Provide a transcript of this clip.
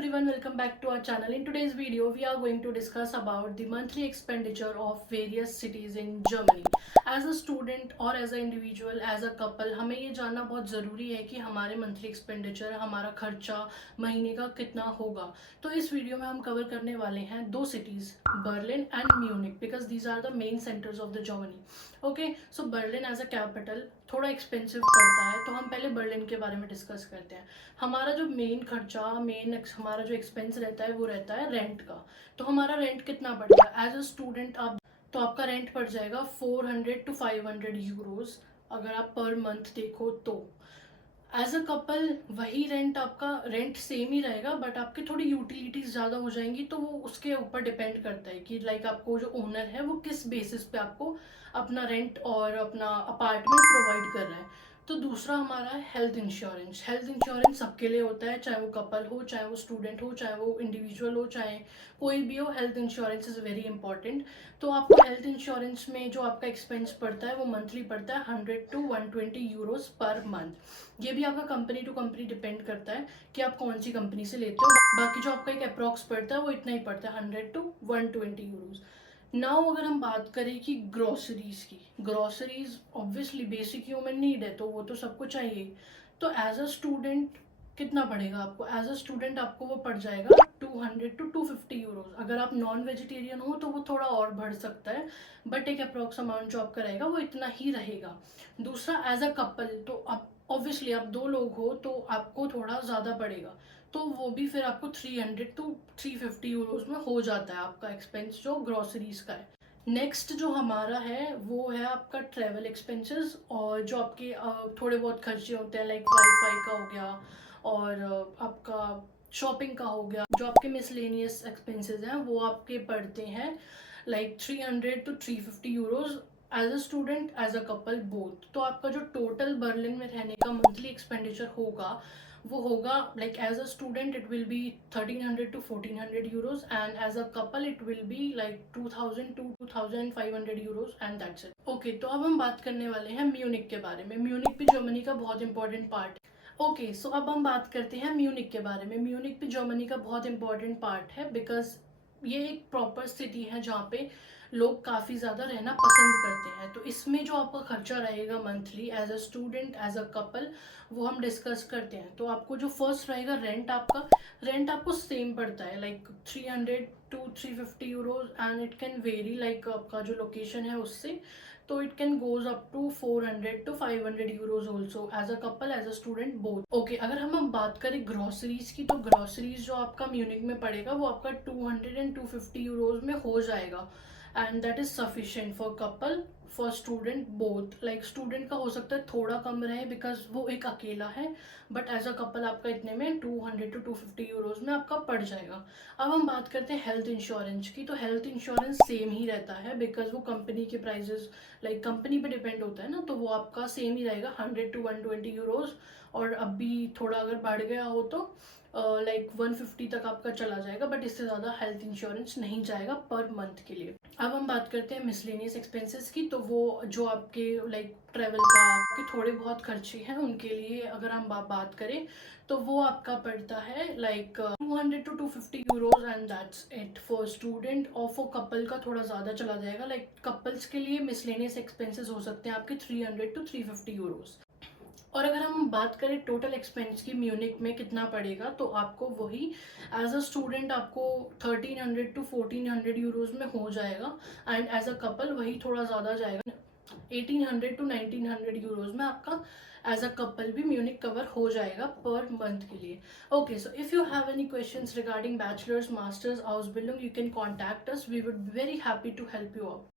everyone, welcome back to our channel. In today's video, we are going to discuss about the monthly expenditure of various cities in Germany. As a student और as a individual, as a couple, हमें ये जानना बहुत ज़रूरी है कि हमारे monthly expenditure, हमारा खर्चा महीने का कितना होगा. तो इस वीडियो में हम कवर करने वाले हैं दो cities, Berlin and Munich, because these are the main centres of the Germany. Okay, so Berlin as a capital थोड़ा एक्सपेंसिव पड़ता है, तो हम पहले बर्लिन के बारे में डिस्कस करते हैं. हमारा जो मेन खर्चा, हमारा जो एक्सपेंस रहता है वो रहता है रेंट का. तो हमारा रेंट कितना पड़ेगा एज अ स्टूडेंट आप, तो आपका रेंट पड़ जाएगा 400 to 500 यूरोज अगर आप पर मंथ देखो तो. एज अ कपल वही रेंट, आपका रेंट सेम ही रहेगा, बट आपकी थोड़ी यूटिलिटीज ज़्यादा हो जाएंगी. तो वो उसके ऊपर डिपेंड करता है कि लाइक आपको जो ओनर है वो किस बेसिस पे आपको अपना रेंट और अपना अपार्टमेंट प्रोवाइड कर रहा है. तो दूसरा हमारा है हेल्थ इंश्योरेंस. हेल्थ इंश्योरेंस सबके लिए होता है, चाहे वो कपल हो, चाहे वो स्टूडेंट हो, चाहे वो इंडिविजुअल हो, चाहे कोई भी हो. Health insurance is very important. तो आपको हेल्थ इंश्योरेंस में जो आपका एक्सपेंस पड़ता है वो मंथली पड़ता है 100 to 120 यूरोज पर मंथ. ये भी आपका कंपनी टू कंपनी डिपेंड करता है कि आप कौन सी कंपनी से लेते हो. बाकी जो आपका एक अप्रॉक्स पड़ता है वो इतना ही पड़ता है, 100 to 120 यूरोज. नाउ अगर हम बात करें कि ग्रोसरीज की, groceries obviously basic human need है, तो वो तो सबको चाहिए. तो एज अ स्टूडेंट कितना पड़ेगा आपको? एज अ स्टूडेंट आपको वो पड़ जाएगा 200 to 250 यूरोज. अगर आप नॉन वेजिटेरियन हो तो वो थोड़ा और बढ़ सकता है, बट एक अप्रॉक्स अमाउंट जो आपका रहेगा वो इतना ही रहेगा. दूसरा, एज अ कपल, तो आप ऑब्वियसली आप दो लोग हो तो आपको थोड़ा ज़्यादा पड़ेगा. तो वो भी फिर आपको 300 to 350 यूरोज में हो जाता है आपका एक्सपेंस जो ग्रोसरीज का है. नेक्स्ट जो हमारा है वो है आपका ट्रैवल एक्सपेंसेस, और जो आपके थोड़े बहुत खर्चे होते हैं लाइक वाईफाई का हो गया, और आपका शॉपिंग का हो गया. जो आपके मिसलेनियस एक्सपेंसेस हैं वो आपके पड़ते हैं like 300 to 350 euros as a student, as a couple both. तो आपका जो टोटल बर्लिन में रहने का मंथली एक्सपेंडिचर होगा वो होगा like as a student it will be 1300 to 1400 euros, and as a couple it will be like 2000 to 2500 euros, and that's it. Okay, तो अब हम बात करने वाले हैं म्यूनिक के बारे में. म्यूनिक भी जर्मनी का बहुत इंपॉर्टेंट पार्ट है. ओके, सो अब हम बात करते हैं म्यूनिक के बारे में. म्यूनिक भी जर्मनी का बहुत इंपॉर्टेंट पार्ट है, बिकॉज ये एक प्रॉपर सिटी है जहाँ पे लोग काफ़ी ज़्यादा रहना पसंद करते हैं. तो इसमें जो आपका खर्चा रहेगा monthly as a student, as a couple, वो हम डिस्कस करते हैं. तो आपको जो फर्स्ट रहेगा रेंट आपको सेम पड़ता है like 300 to 350 euros, and it can vary like आपका जो लोकेशन है उससे. तो it can goes up to 400 to 500 euros also as a couple, as a student both. Okay, अगर हम बात करें ग्रोसरीज की, तो ग्रोसरीज जो आपका म्यूनिक में पड़ेगा वो आपका 200 and 250 यूरोज में हो जाएगा, and that is sufficient for couple, for student both. Like student का हो सकता है थोड़ा कम रहे बिकॉज वो एक अकेला है, बट एज अ कपल आपका इतने में 200 to 250 यूरोज में आपका पड़ जाएगा. अब हम बात करते हैं हेल्थ इंश्योरेंस की. तो हेल्थ इंश्योरेंस सेम ही रहता है बिकॉज वो कंपनी के प्राइजेस लाइक कंपनी पे डिपेंड होता है ना, तो वो आपका सेम ही रहेगा 100 to 120 यूरोज. और अभी थोड़ा अगर बढ़ गया हो तो लाइक 150 तक आपका चला जाएगा, बट इससे ज़्यादा हेल्थ इंश्योरेंस नहीं जाएगा पर मंथ के लिए. अब हम बात करते हैं मिसलेनियस एक्सपेंसेस की. तो वो जो आपके लाइक ट्रैवल का आपके थोड़े बहुत खर्चे हैं उनके लिए अगर हम बात करें तो वो आपका पड़ता है like 200 to 250 euros, and that's it for student. और फॉर कपल का थोड़ा ज़्यादा चला जाएगा. लाइक कपल्स के लिए मिसलेनियस एक्सपेंसेस हो सकते हैं आपके 300 to 350 यूरोज. और अगर हम बात करें टोटल एक्सपेंस की म्यूनिक में कितना पड़ेगा, तो आपको वही एज अ स्टूडेंट आपको 1300 to 1400 यूरोज में हो जाएगा, एंड एज अ कपल वही थोड़ा ज़्यादा जाएगा, 1800 to 1900 यूरोज में आपका एज अ कपल भी म्यूनिक कवर हो जाएगा पर मंथ के लिए. Okay, so if you have any questions regarding bachelors, masters, house building, you can contact us. We would be very happy to help you out.